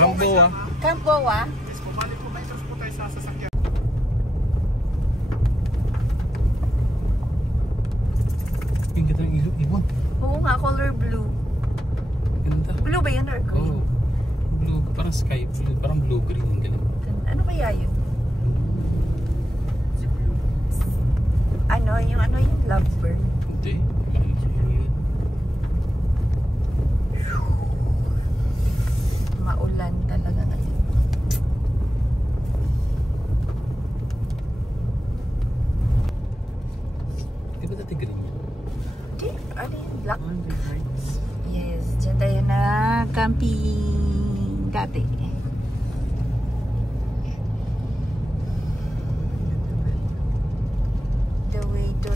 Camboa. Camboa? Yes, bumalik po kayo po tayo sa sasakyan. Ang ganda ng ilog, ibon. Oo nga, color blue. Ganda. Blue ba yun or green? Oo. Blue, parang sky blue, parang blue-green. Ano kaya yun? Ano yung lovebird? Hindi. Maulan talaga ngayon. Di ba dati green yan? Hindi, ano yun? Black? Yes, dyan tayo na camping dati. The way to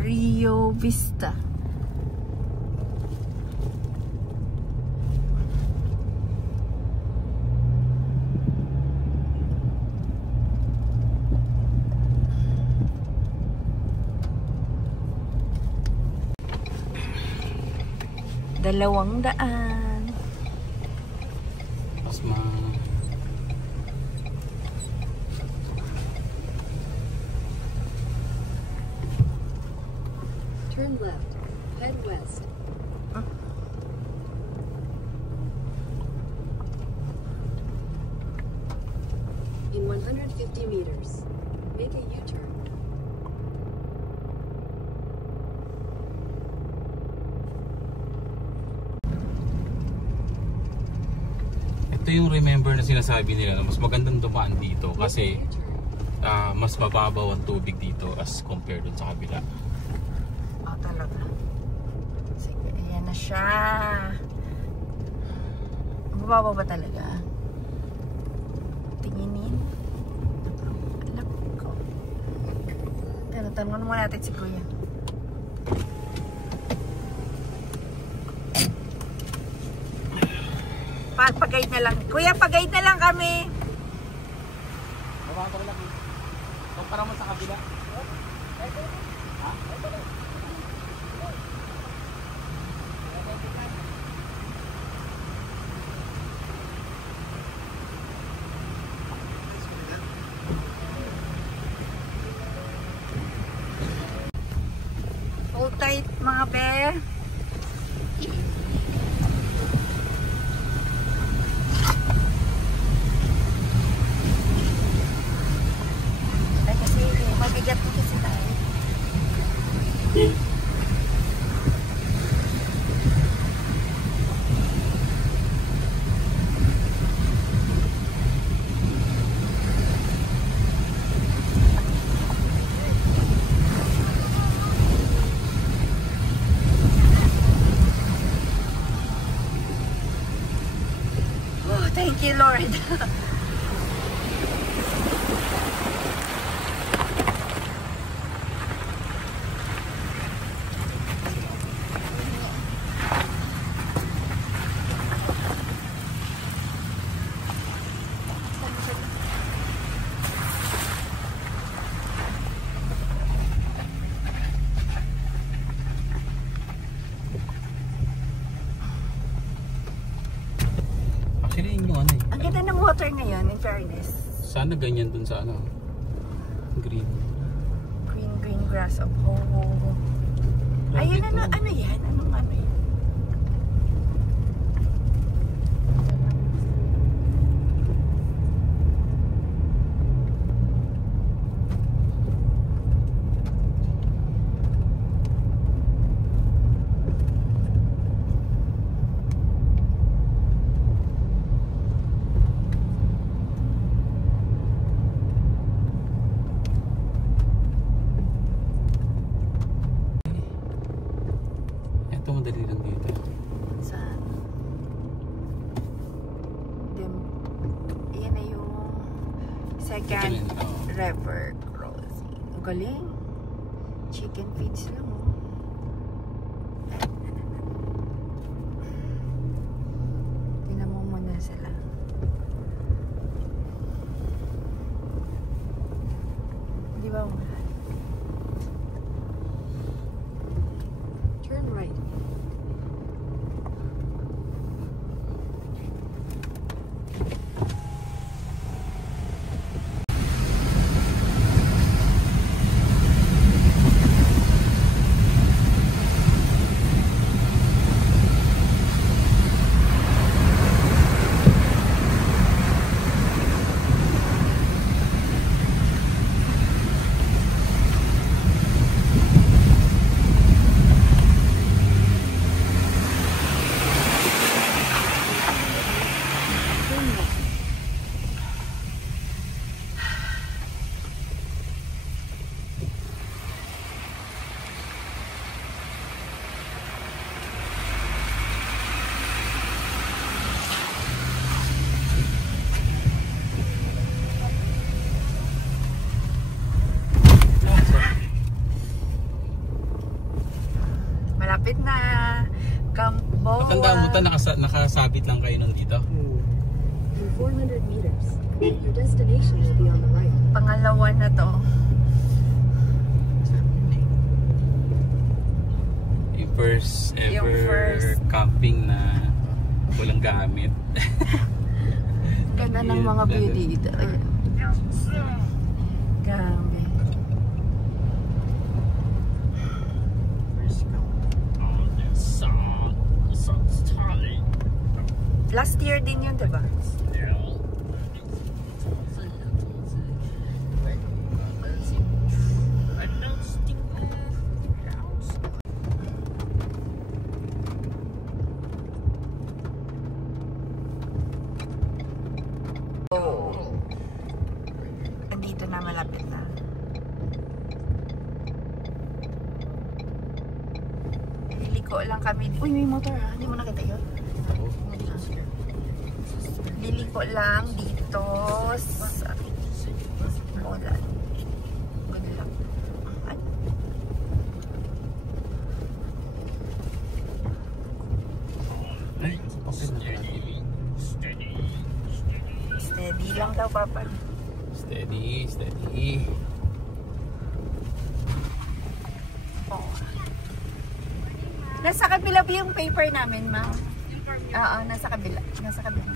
Rio Vista. $200. Mas Turn left, head west. In 150 meters, make a U-turn. Ito yung remember na sinasabi nila na mas magandang dumaan dito kasi mas mababaw ang tubig dito as compared dun sa kabila. Oh, talaga. Sige, ayan na siya. Mababaw ba talaga? Tinginin. Alam ko. Tanong muna natin si Kuya. Pag-guide na lang. Kuya, pag-guide na lang kami. Baba ko lang. Kumpara mo sa kabila. Ha? Hold tight mga bear. Mabigat po kasi tayo. Oh, thank you, Lord. water ngayon, in fairness. Sana ganyan dun sa ano. Green. Green grass of hope. Ayun, ano yan? Anong ano yan? Ito madali lang dito. Saan? Yan na yung second Ito na, river crossing. Ang galing. Chicken feeds lang, oh. Tingnan mo muna sila. Di ba? Turn right. Malapit na. Camboa. Matandaan mo ta, nakasabit lang kayo nandito. In 400 meters, your destination will be on the right. Pangalawa na to. Yung first ever Yung first. camping na walang gamit. Ganda ng mga view dito. Ayan. Grabe. Last year din yun, diba? Oh. Andito na, malapit na. Liliko lang kami. Uy, may motor ah. Hindi mo nakita yun? Liliko lang dito sa Molan. Good luck. Ay. Steady lang daw, Papa. Steady, steady. Oh. Nasa kabila ba yung paper namin, Ma? Oo, nasa kabila. Nasa kabila.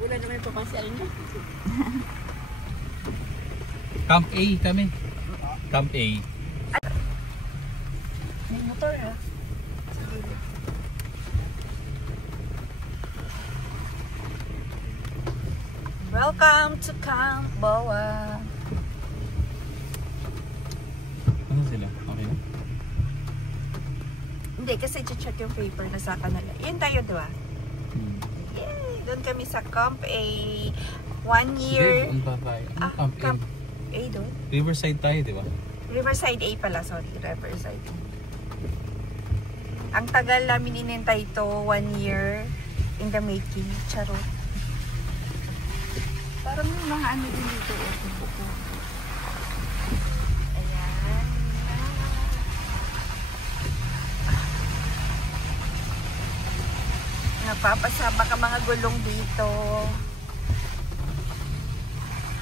Wala naman pa kasi alin mo. Camp A kami. Camp A. May motor, ha? Welcome to Camboa. Ano sila? Okay na? Hindi, kasi check yung paper na sa kanila. Yun tayo, diba? Yay! Doon kami sa Camp A. 1 year. Hindi, doon pa tayo. Ano Camp A? Camp A doon? Riverside tayo, di ba? Riverside A pala, sorry. Riverside A. Ang tagal namin inintay ito, 1 year in the making. Charot. Parang may mga ano din dito. Ayan. Napapasama ka mga gulong dito.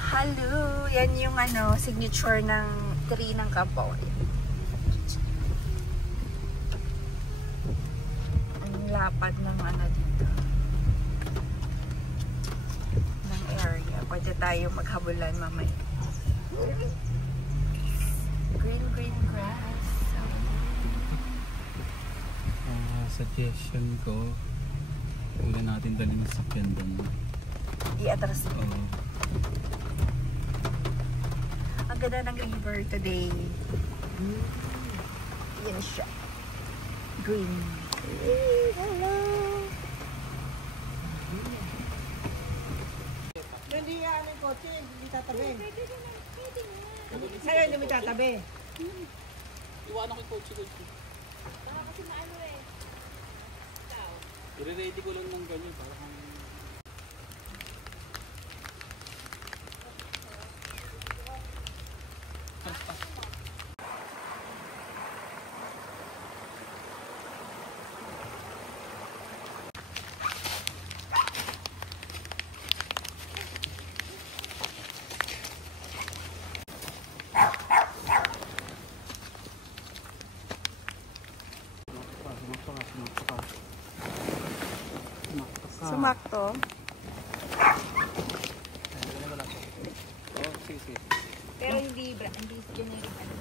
Hello! Yan yung ano, signature ng tree ng Camboa. Ang lapad ng ano dito. habulan mamaya. Green grass. Suggestion ko, huwag natin dalhin sa sakyan doon. I-atras mo. Oo. Ang ganda ng river today. Yan siya. Green. Hello. Hindi yan ang kotse, hindi tatabi. Sa'yo hindi mo tatabi. Iwanan ko yung kotse. Baka kasi maano eh. I-ready ko lang ng ganyan para kung... Sumakto. Pero hindi generic ano.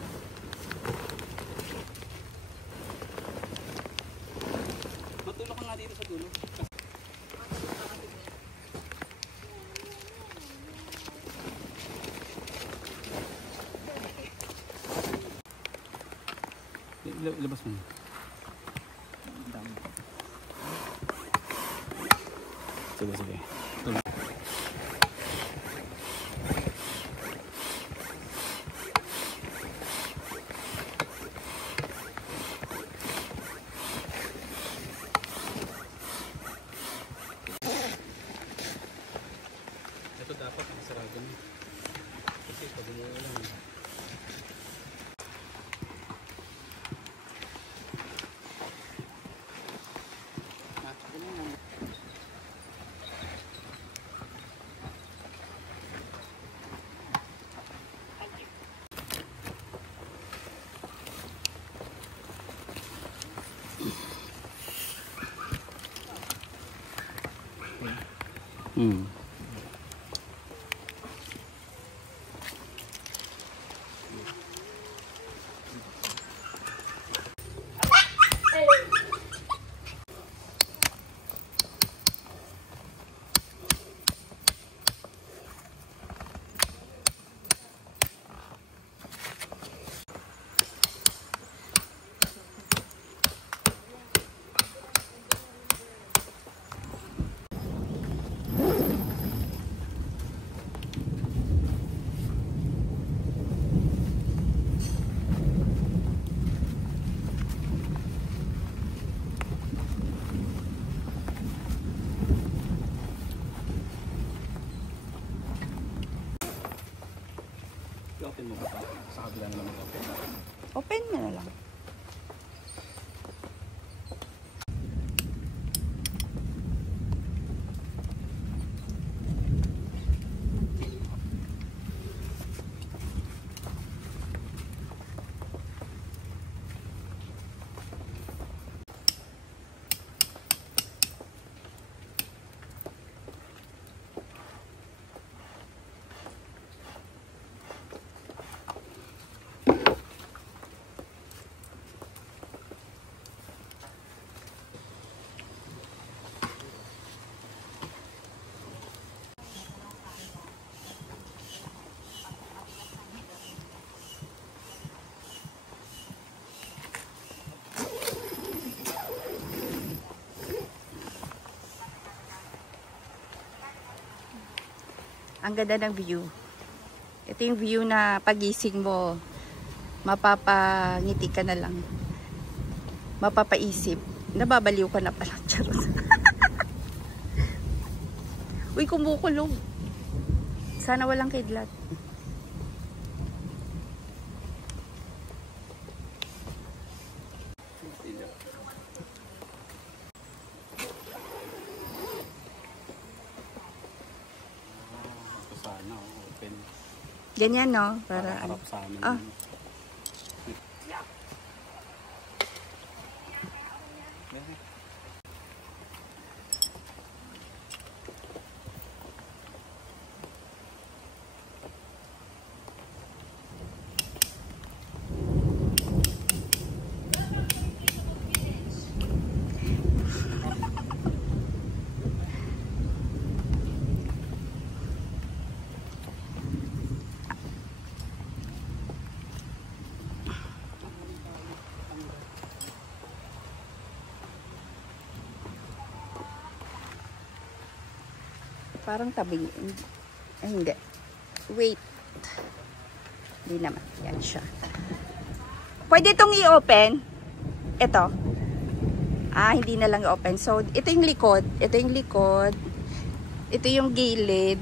Matulog ka nga dito sa dulo. Ilabas mo. Sige. Tulog. Ito dapat sarado mo. Kasi pag umuulan. I-open mo ba? Sa kabila na naman open. Open mo na lang. Ang ganda ng view. Ito yung view na pagising mo, mapapangiti ka na lang. Mapapaisip. Nababaliw ka na pala. Charot. Uy, kumukulog. Sana walang kidlat. Ganyan, no? Para ano. Sa amin. Ah. Parang tabi. Ay, hindi. Wait. Hindi naman. Yan siya. Pwede itong i-open. Ito. Hindi na lang i-open. So, ito yung likod. Ito yung likod. Ito yung gilid.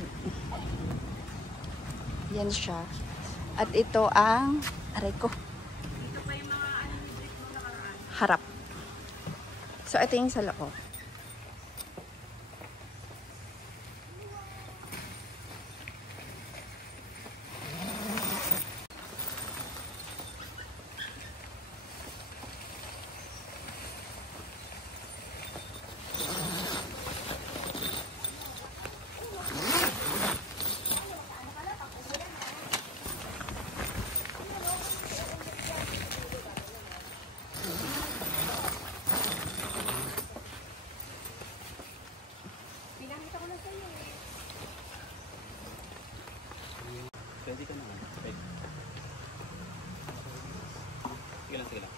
Yan siya. At ito ang aray ko. Harap. So, ito yung sa loob. Pwede ka naman. Pwede. Sige lang, sige lang.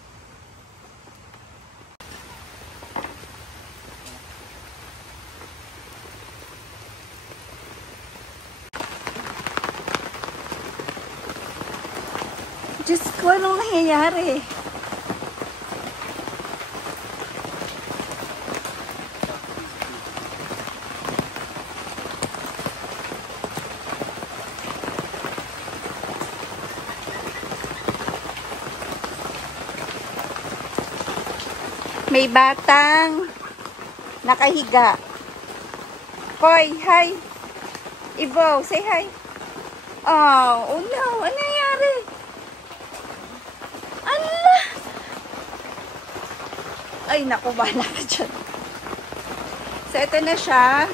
Diyos ko, anong nangyayari? May batang nakahiga. Koy, hi. Ibo, say hi. Oh no, ano nangyari? Ala! Ay, naku, bahala ka dyan. So, ito na siya.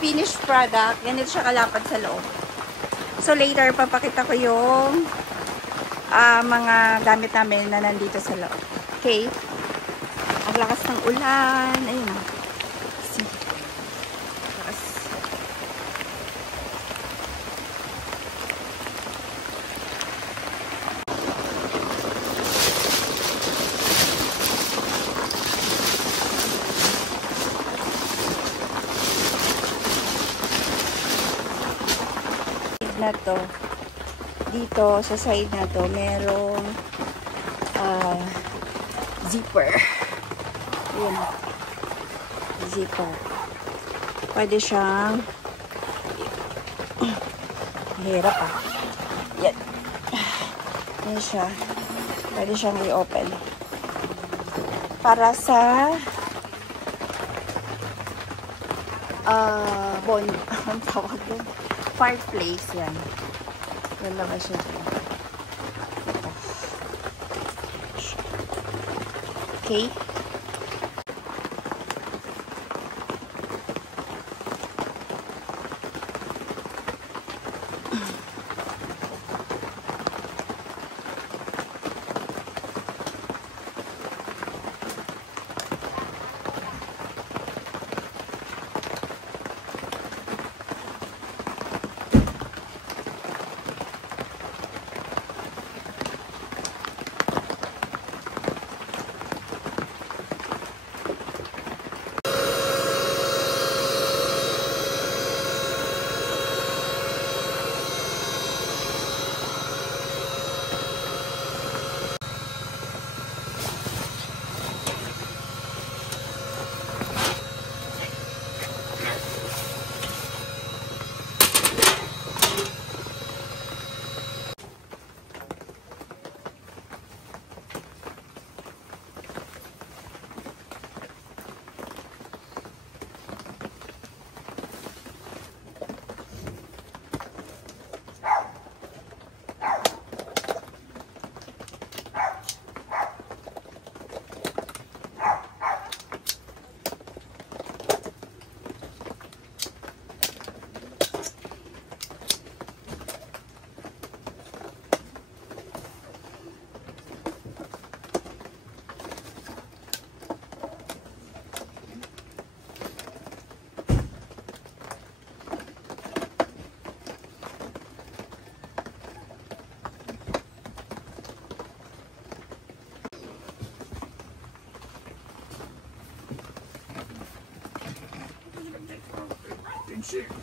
Finished product. Ganito siya kalapad sa loob. So, later, papakita ko yung mga gamit namin na nandito sa loob. Okay? Ang lakas ng ulan. Ayun. See? Lakas. Na to. Dito, sa side na to, merong zipper. Ayan. Zipper. Pwede siyang hirap yan. Ayan siya. Pwede siyang i-open. Para sa ang tawag doon. Fireplace yan. Lalabas siya dyan. Okay. Yuki.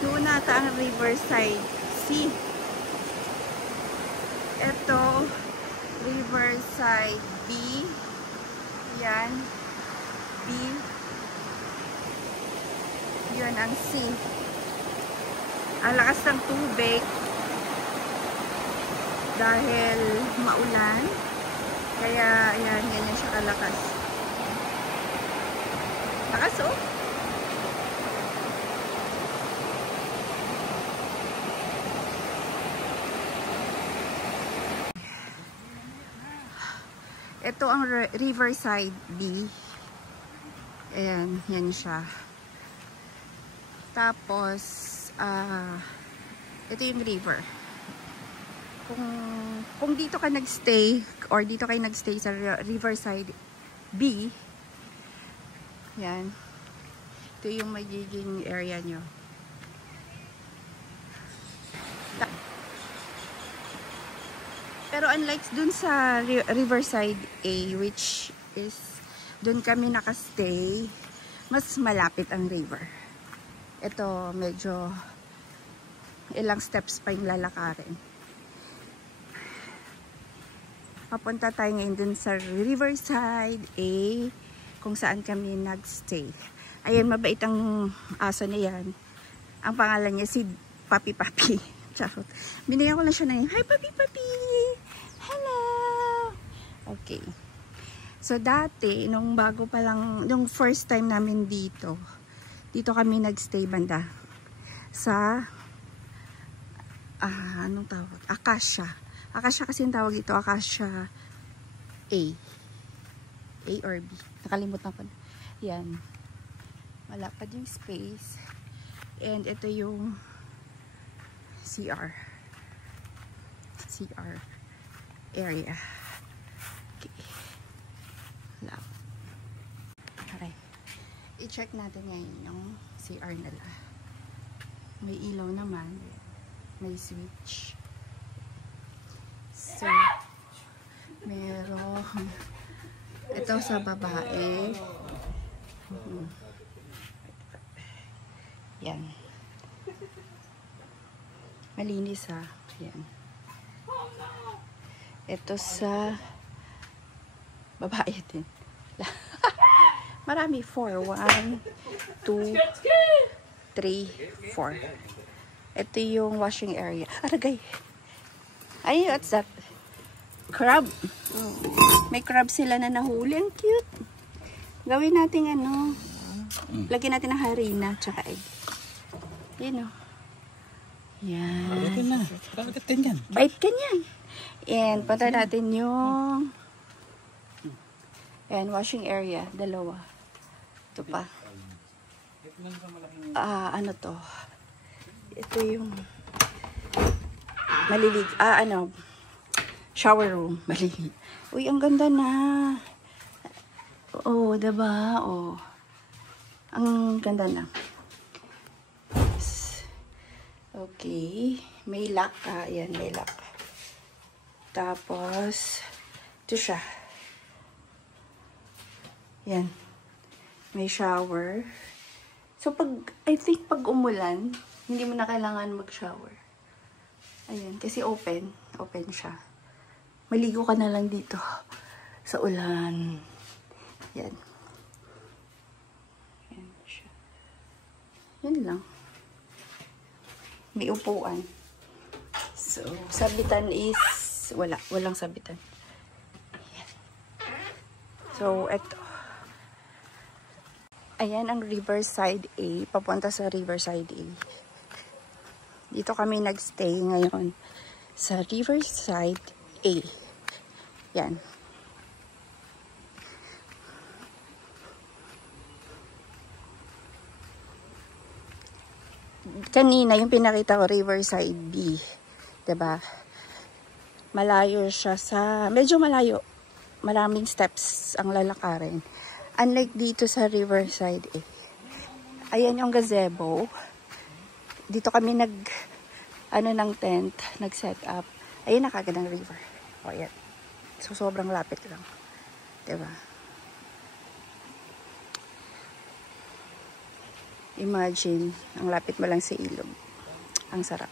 Doon nata ang Riverside Sea. Ito, Riverside B. Yan. B. Yan ang sea. Ang lakas ng tubig dahil maulan. Kaya, yan, ganyan siya kalakas. Lakas, oh. Ito ang Riverside B. Ayan, yan siya. Tapos, ito yung river. kung dito ka nagstay or dito kayo nagstay sa Riverside B, yan, ito yung magiging area nyo. Pero unlike dun sa Riverside A, which is dun kami nakastay, mas malapit ang river. Ito medyo ilang steps pa yung lalakarin. Papunta tayo ngayon dun sa Riverside A, kung saan kami nagstay. Ayan, mabait ang aso na yan. Ang pangalan niya si Papi Papi. Charot. Binigyan ko lang siya na yun. Hi Papi Papi! Hello! Okay. So dati, nung bago pa lang, nung first time namin dito kami nagstay banda sa anong tawag? Acacia. Acacia kasi yung tawag dito, Acacia A. A or B. Nakalimutan ko na. Yan. Malapad yung space. And ito yung CR area. Okay. Lap. Okay. I-check natin ngayon yung CR nila. May ilaw naman. May switch. So, meron ito sa babae. Yan. Malinis ha. Yan. Ito sa babae din. Marami. 4. 1, 2, 3, 4. Ito yung washing area. Aragay. Ay, what's that? Crab. May crab sila na nahuli. Ang cute. Gawin natin ano. Lagyan natin ng harina tsaka egg. Yan o. Yan. Pagkatin na. Pagkatin yan. Bite ka niyan. And punta natin yung washing area. Dalawa. Ito pa. Ano to? Ito yung malilig. Shower room. Malilig. Uy, ang ganda na. Oh, diba? Oh. Ang ganda na. Okay. May lock. Ayan, may lock. Tapos, ito siya. Yan. May shower. So, I think pag umulan, hindi mo na kailangan mag-shower. Ayan. Kasi open. Open siya. Maligo ka na lang dito sa ulan. Yan. Yan siya. Yan lang. May upuan. So, sabitan is walang sabitan. Yan. So, eto. Ayan ang Riverside A. Papunta sa Riverside A. Dito kami nagstay ngayon sa Riverside A. Yan. Kanina, yung pinakita ko, Riverside B. Diba? Malayo siya sa... Medyo malayo. Maraming steps ang lalakarin. Unlike dito sa Riverside A. Ayan yung gazebo. Dito kami ng tent, nag-set up. Ayun na kagad ang river. O, yan. So, sobrang lapit lang. Diba? Imagine, ang lapit mo lang sa ilog. Ang sarap.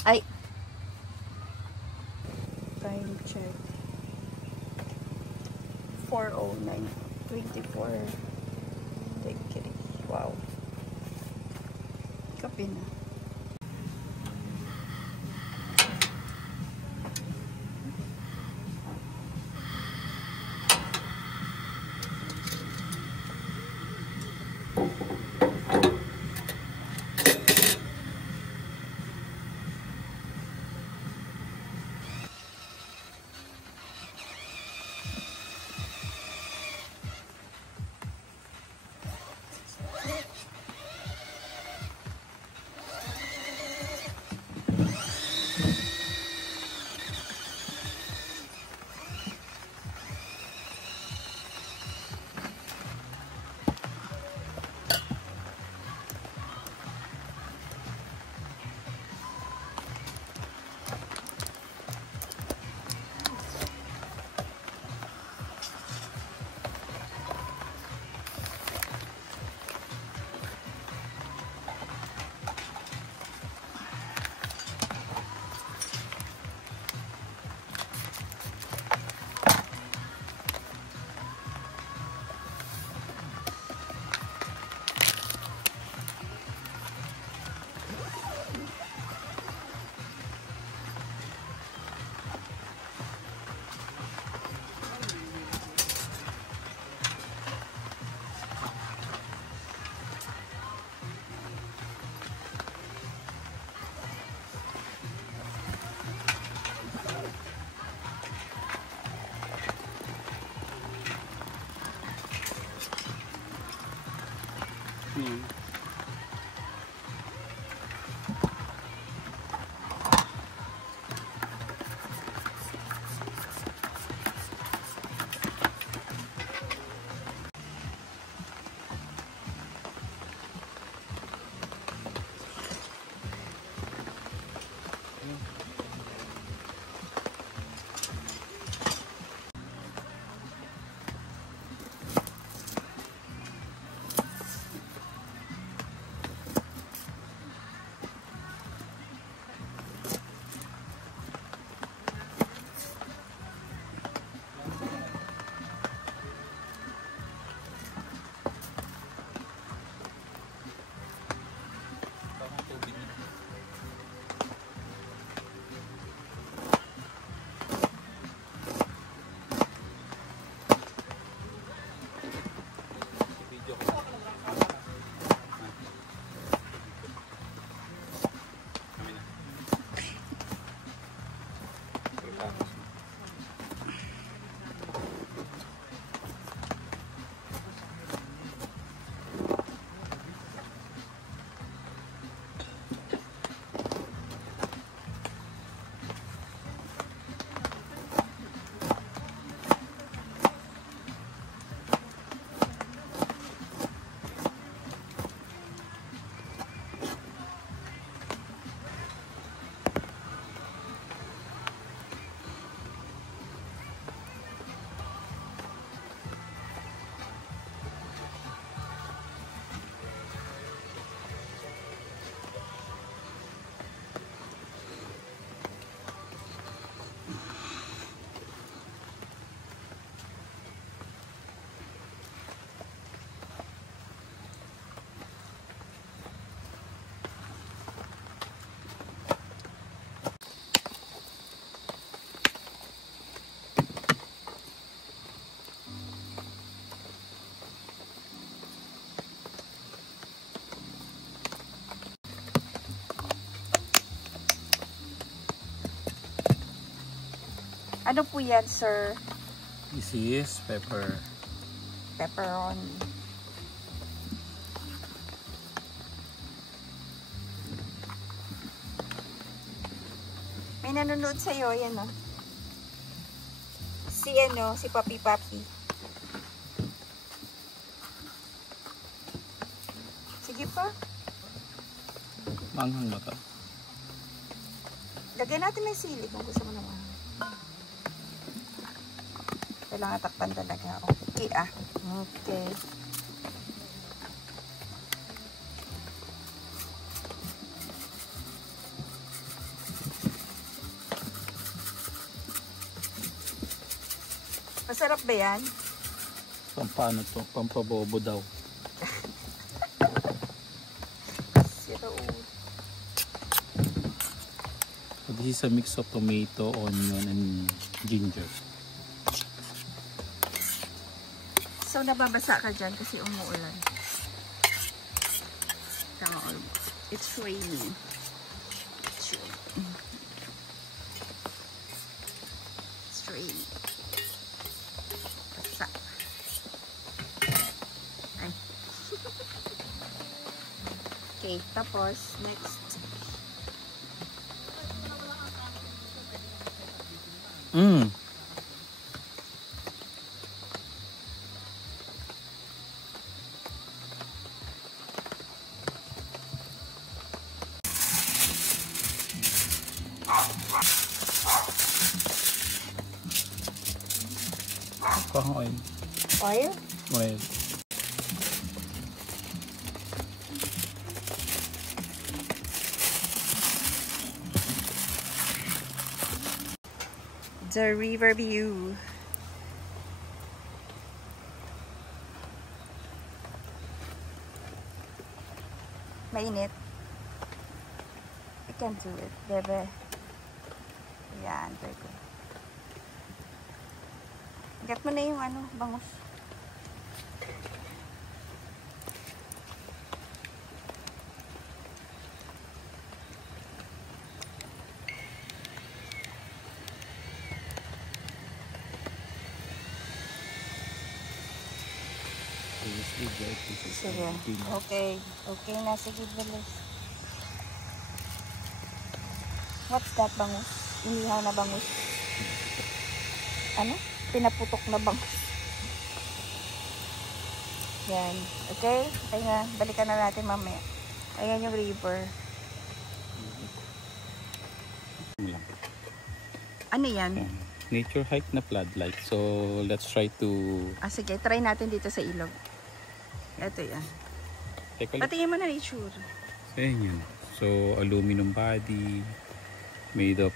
Ay. Time check. 4:09. 24. Take it. Wow. Kape na. Ano po yan, sir? This is pepper. Pepperoni. May nanonood sa'yo, yan o. Si Papi Papi. Sige pa. Manghang ba ito? Lagyan natin ng sili kung gusto mo naman. Kailangan takpan talaga. Okay ah. Okay. Masarap ba yan? Pampano to? Pampabobo daw. Siro. So this is a mix of tomato, onion, and ginger. So, nababasa ka dyan kasi umuulan. Tama, it's raining. It's raining. Basa. Ay. Okay, tapos, next. Pang oil. Oil? Oil. The river view. Mainit. I can do it, bebe. Yan, very good. Get mo na yung ano, bangus. Sige. Okay. Okay na. Sige, bilis. What's that, bangus? Inihaw na bangus. Ano? Pinaputok na bangus. Yan. Okay? Ay nga. Balikan na natin mamaya. Ayan yung river. Ano yan? Nature hike na floodlight. So, let's try to... Sige. Try natin dito sa ilog. Ito yan. Take a look. Patingin mo na nature. So, yun. So, aluminum body. Made of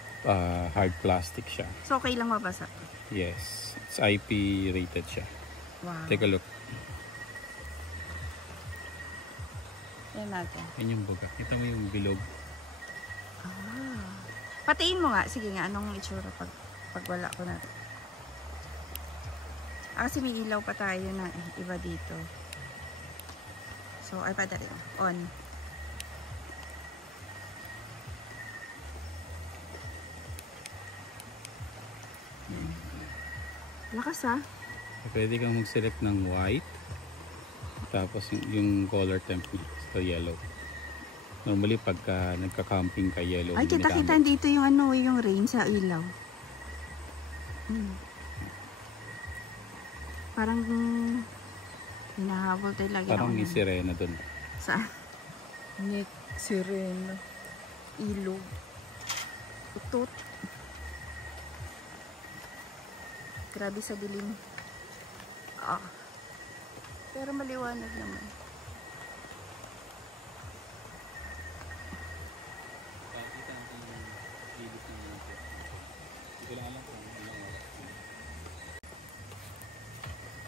hard plastic siya. So, okay lang mabasa. Yes. It's IP rated siya. Wow. Take a look. Yan natin. Yan yung buga. Kita mo yung bilog. Patiin mo nga. Sige nga. Anong itsura pag wala ko na. Kasi may ilaw pa tayo na iba dito. So, ay pa rin. On. Lakas ah. Pwede kang mag-select ng white. Tapos yung color temp niya. So, yellow. Normally, pagka nagka-camping ka, yellow. Ay, kita-kita dito yung ano, yung rain sa ilaw. Parang hinahabol tayo lagi. Parang may sirena dun. Saan? Net, sirena. Ilog. Utot. Grabe sa dilim. Pero maliwanag naman.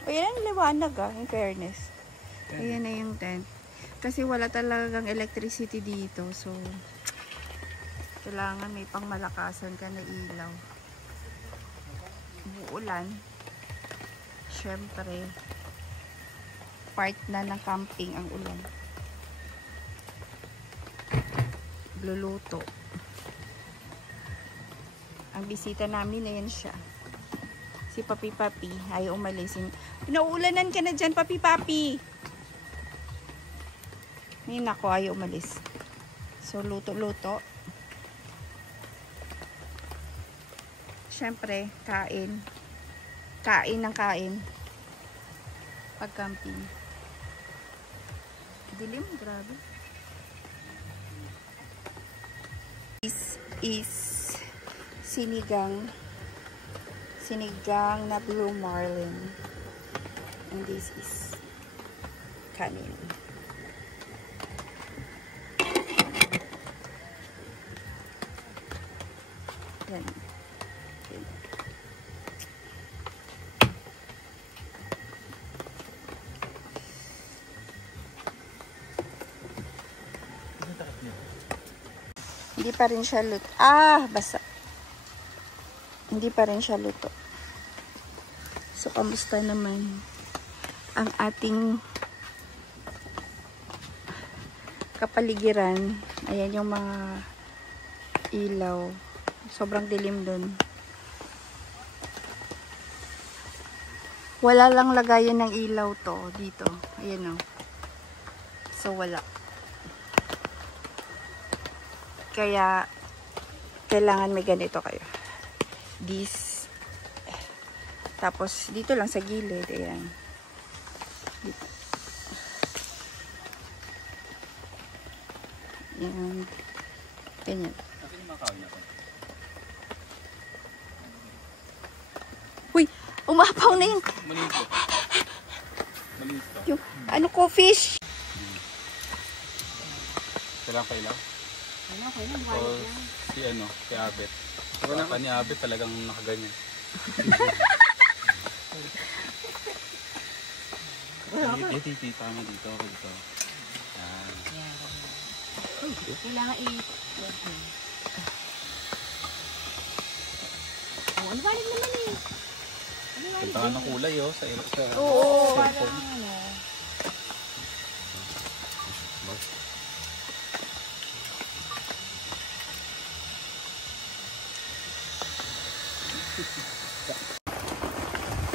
O yan ang liwanag in fairness. Ayan na yung tent. Kasi wala talagang electricity dito. So, kailangan may pangmalakasan ka na ilaw. Uulan. Siyempre, part na ng camping ang ulan. Luluto. Ang bisita namin, ayan siya. Si Papi Papi. Ayaw umalis. Pinaulanan ka na dyan, Papi Papi. Ay, nako, ayaw umalis. So, luto-luto. Siyempre, kain. Kain ng kain. Pag-camping. Dilim, grabe. This is sinigang na blue marlin. And this is kanin. Yan. Hindi pa rin siya luto. Basa. Hindi pa rin siya luto. So, kamusta naman ang ating kapaligiran? Ayan yung mga ilaw. Sobrang dilim dun. Wala lang lagayan ng ilaw to dito. Ayan o. So, wala. Kaya, kailangan may ganito kayo. This. Tapos, dito lang sa gilid. Ayan. Dito. Ayan. Ganyan. Uy! Umapaw na yung... Maliit po. Maliit po. Yung, ano ko, fish? Kailangan kailangan. Ano, kaya lang, O si ano, si Abet. Wala ka ni Abet talagang nakaganyan. Dito, tama dito, ako dito. Yan. kailangan oh, ano balik naman eh? Ano balik? Punta ka ng kulay oh, sa Oo, cellphone. parang ano.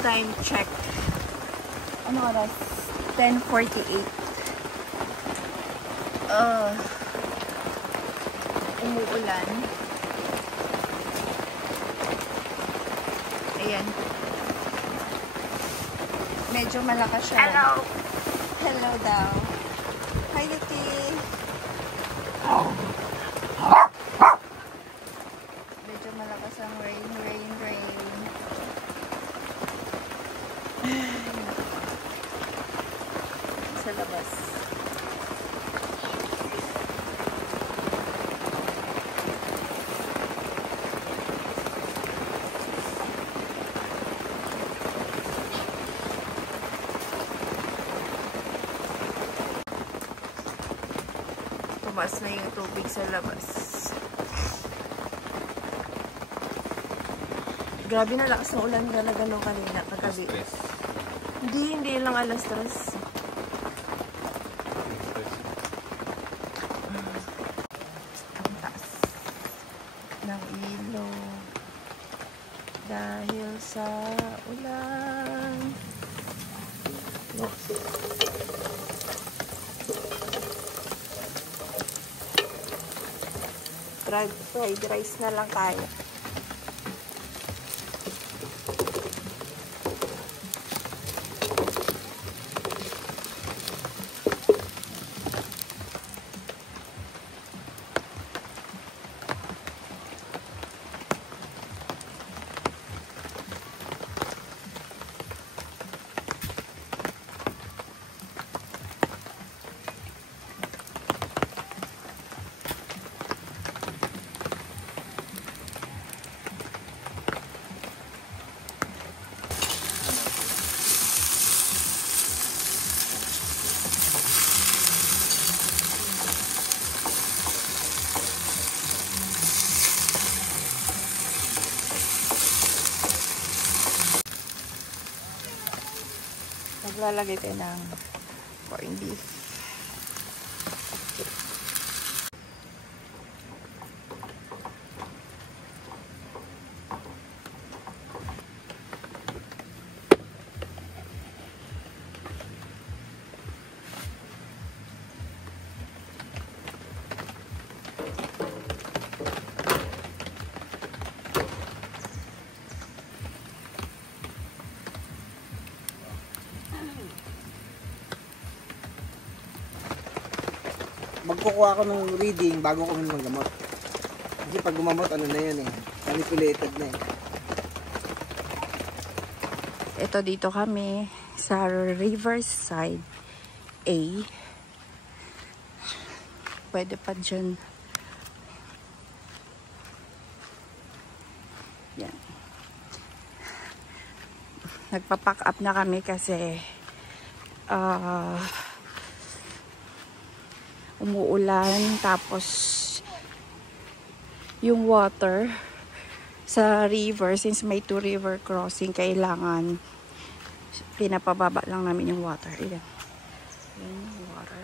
Time check. Ano oras? 10:48. Umuulan. Ayan. Medyo malakas siya. Hello. Hello daw. Hi, Lucky. Medyo malakas ang rain. Sa labas. Tumaas na yung tubig sa labas. Grabe na lakas ng ulan talaga no kanina paggabi. Hindi lang alas 3. Ang taas ng ilog dahil sa ulan. Fried rice na lang tayo. Maglalagay tayo ng corned beef. kukuha ako ng reading bago ko manggamot. Kasi pag gumamot, ano na yun eh. Manipulated na eh. Ito dito kami sa Riverside A. Pwede pa dyan. Yan. Nagpa-pack up na kami kasi umuulan, tapos yung water sa river, since may 2 river crossing, kailangan pinapababa lang namin yung water. Ayan. Yung water.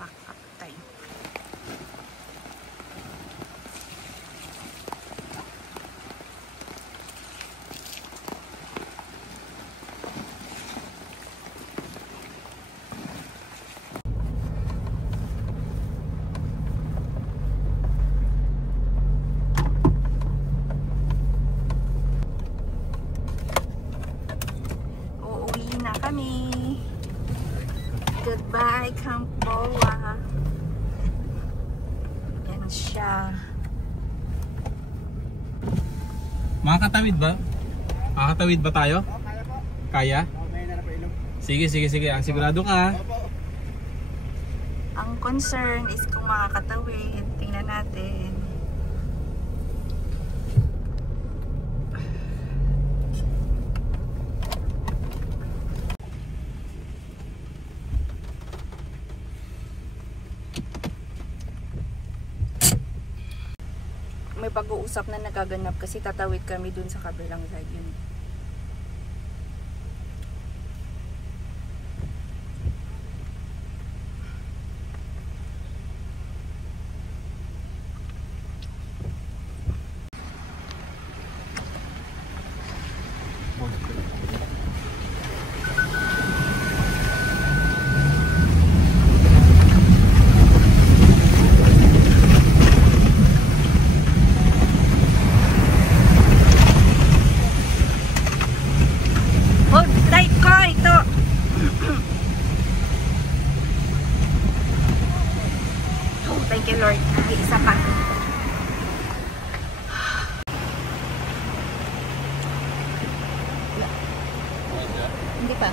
Pack up time. Goodbye, Camp Boa. Yan siya. Makakatawid ba? Makakatawid ba tayo? Kaya? Sige. Sigurado ka. Ang concern is kung makakatawid. Tingnan natin. May pag-uusap na nagaganap kasi tatawid kami dun sa kabilang side yun. Thank you, Lord. May isa pa. Hindi pa.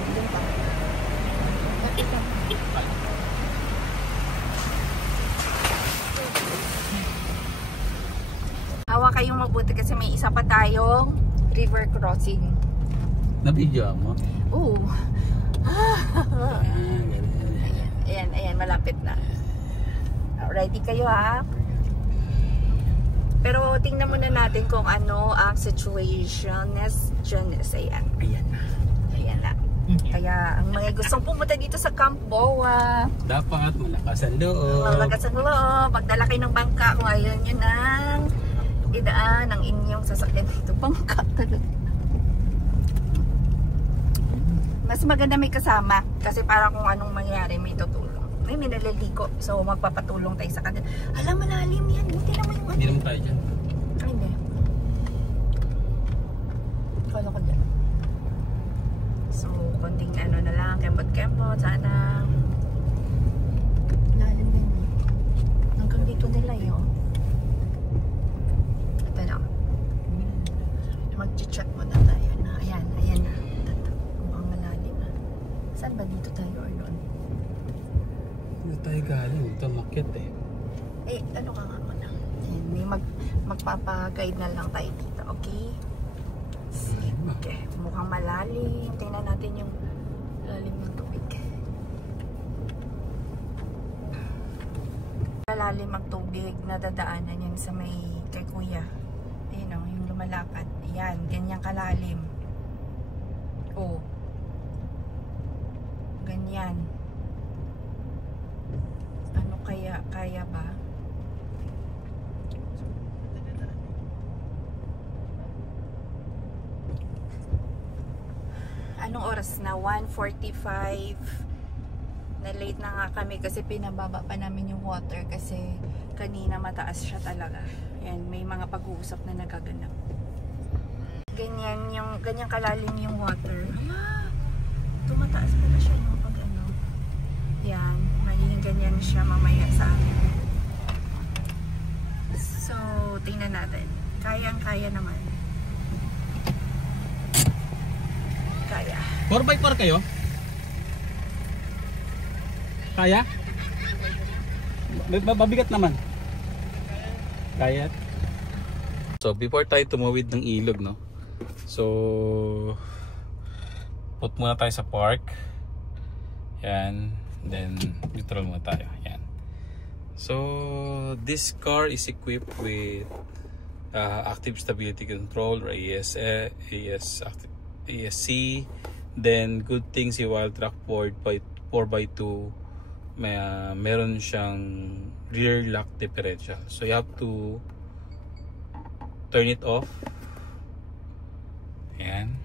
Hawa kayong mabuti kasi may isa pa tayong river crossing. Na-video mo? Oo. Ayan, malapit na. Ready kayo ha? Pero tingnan muna natin kung ano ang situation. Ayan na. Kaya ang mga gustong pumunta dito sa Camp Boa, dapat malakas ang loob. Magdala kayo ng bangka kung ayaw nyo nang idaan ang inyong sasakyan dito. Bangka talaga. Mas maganda may kasama kasi para kung anong mangyari may tutulong. May naliligo. So, magpapatulong tayo sa kanila. Alam, malalim yan. Buti naman yung ano. Hindi naman tayo dyan. Ay, hindi. Kala ko dyan. So, konting ano na lang. Kembot-kembot. Sana. Lalim din. Hanggang dito nila yun. Ito na. Mag-chat muna tayo na. Ayan na. Mukhang malalim na. Saan ba dito tayo or doon? Dito tayo galing. Ito makyat eh. Eh, ano ka nga muna? Ayan, may magpapa-guide na lang tayo dito, okay? Okay, mukhang malalim. Tingnan natin yung lalim ng tubig. Malalim ang tubig na dadaanan yan sa may kay kuya. Ayun o, yung lumalakad. Ayan, ganyang kalalim. Oh. Ganyan. Ano kaya ba? Anong oras na? 1:45. Na late na nga kami kasi pinababa pa namin yung water kasi kanina mataas siya talaga. Yan, may mga pag-uusap na nagaganap. Ganyan kalalim yung water. Tumataas pala siya no, pag ano. Yan, magiging ganyan siya mamaya sa amin. So, tingnan natin. Kayang-kaya naman. Kaya. 4x4 kayo? Kaya? Mabigat naman. Kaya? So, before tayo tumawid ng ilog, no? So, put muna tayo sa park. Yan. Then, neutral muna tayo. Yan. So, this car is equipped with active stability control or ASC. Then, good thing si Wildtrak 4x2, meron siyang rear lock differential. So, you have to turn it off. Ayan.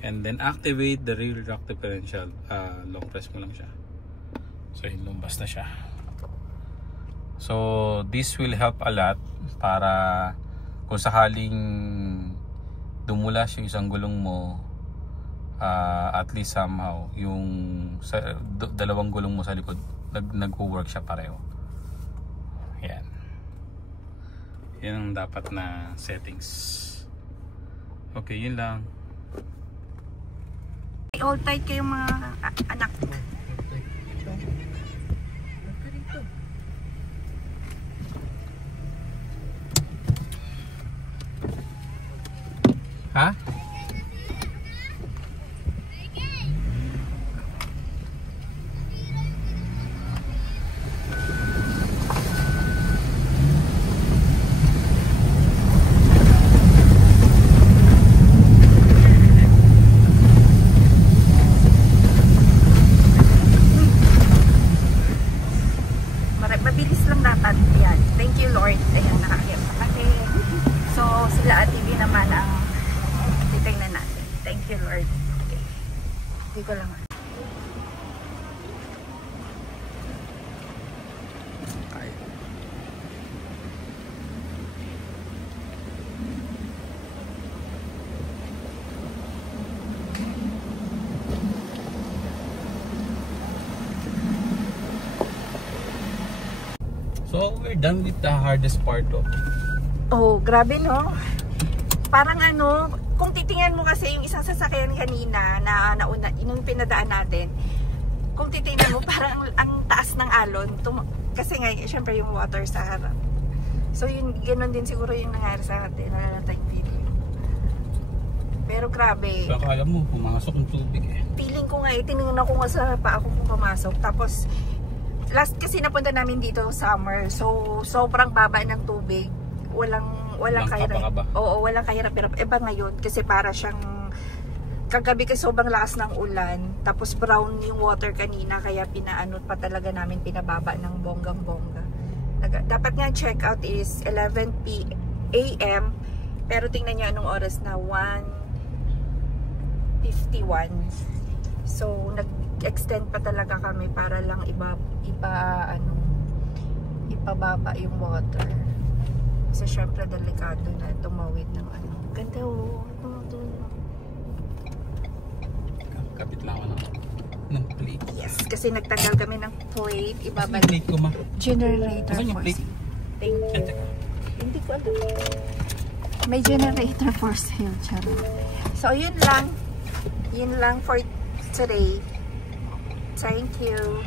And then activate the rear lock differential. Long press mo lang siya. So yun, lumabas na siya. So this will help a lot para kung sakaling dumulas yung isang gulong mo, at least somehow yung dalawang gulong mo sa likod nag-work siya pareho. Ayan. Yan ang dapat na settings. Okay, yun lang. All tight kayong mga anak. Ha? Mabilis lang dapat. Ayan. Thank you Lord. Ayan, nakakit pa kasi. So, sila at TV naman ang titignan natin. Thank you Lord. Okay. Hindi ko lang. So we're done with the hardest part of. Oh, grabe no? Parang ano, kung titingnan mo kasi yung isang sasakyan kanina na nauna, yung pinadaan natin, kung titingnan mo parang ang taas ng alon. Kasi nga, syempre yung water sa harap. So yun, ganoon din siguro yung nangyari sa atin. Wala na tayong video. Pero grabe. So akala mo, pumasok ng tubig eh. Feeling ko nga, tinignan ko nga sa paa ko kung pumasok. Tapos, last kasi napunta namin dito summer. So, sobrang baba ng tubig. Walang kahirap. Oo, walang kahirap-hirap. Iba ngayon kasi para siyang kagabi kasi sobrang lakas ng ulan. Tapos brown yung water kanina kaya pinaanot pa talaga namin, pinababa ng bonggang-bongga. Dapat nga check out is 11 AM. Pero tingnan niyo anong oras na, 1:51. So, nag-extend pa talaga kami para lang ipababa yung water. Kasi syempre delikado na tumawid ng ano. Ganda oh. Kapit lang ako ng plate. Yes, kasi nagtagal kami ng plate. Ibabalik. Plate ko ma. Generator Saan yung for plate? sale. Thank you. Hindi ko alam. May generator for sale. Charot. So, yun lang. Yun lang for today. Thank you.